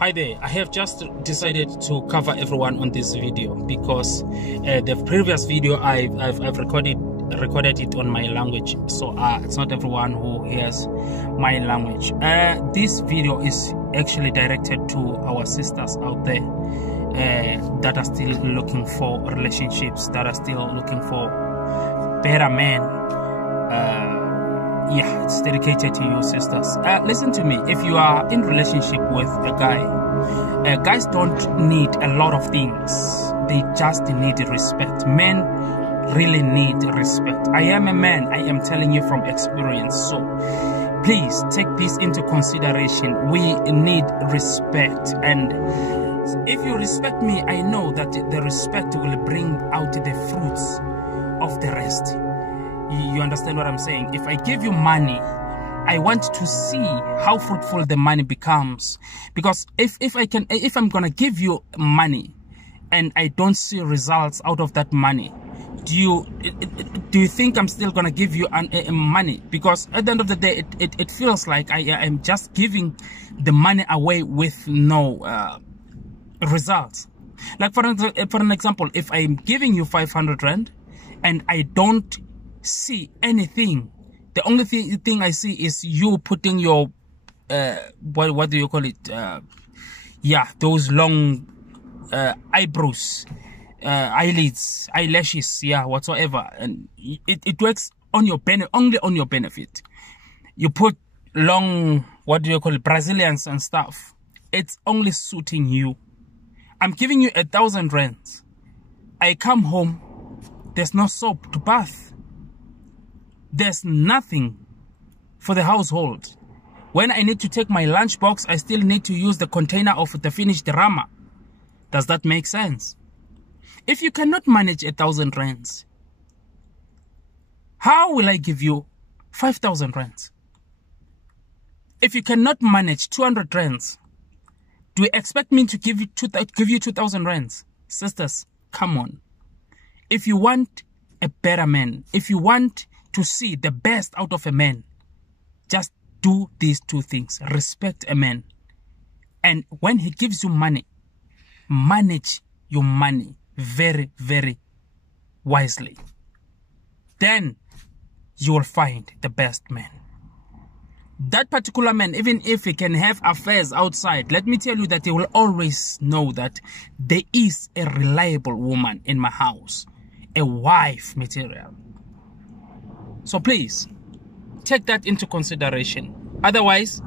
Hi there, I have just decided to cover everyone on this video because the previous video I've recorded it on my language, so it's not everyone who hears my language. This video is actually directed to our sisters out there that are still looking for relationships, that are still looking for better men. Yeah, it's dedicated to you sisters. Listen to me. If you are in relationship with a guy, guys don't need a lot of things. They just need respect. Men really need respect. I am a man. I am telling you from experience. So please take this into consideration. We need respect. And if you respect me, I know that the respect will bring out the fruits of the rest. You understand what I'm saying? If I give you money, I want to see how fruitful the money becomes. Because if I'm gonna give you money and I don't see results out of that money, do you think I'm still gonna give you money? Because at the end of the day, it feels like I am just giving the money away with no results. Like for an example, if I'm giving you 500 rand and I don't see anything, the only thing I see is you putting your what do you call it, yeah, those long eyebrows, eyelids, eyelashes, yeah, whatsoever, and it works on your only on your benefit. You put long, what do you call it, Brazilians and stuff, it's only suiting you. I'm giving you 1,000 rands. I come home, there's no soap to bath. There's nothing for the household. When I need to take my lunchbox, I still need to use the container of the finished rama. Does that make sense? If you cannot manage 1,000 rands, how will I give you 5,000 rands? If you cannot manage 200 rands, do you expect me to give you 2,000 rands? Sisters, come on. If you want a better man, if you want to see the best out of a man, just do these two things. Respect a man. And when he gives you money, manage your money very, very wisely. Then you will find the best man. That particular man, even if he can have affairs outside, let me tell you that he will always know that there is a reliable woman in my house, a wife material. So please, take that into consideration. Otherwise,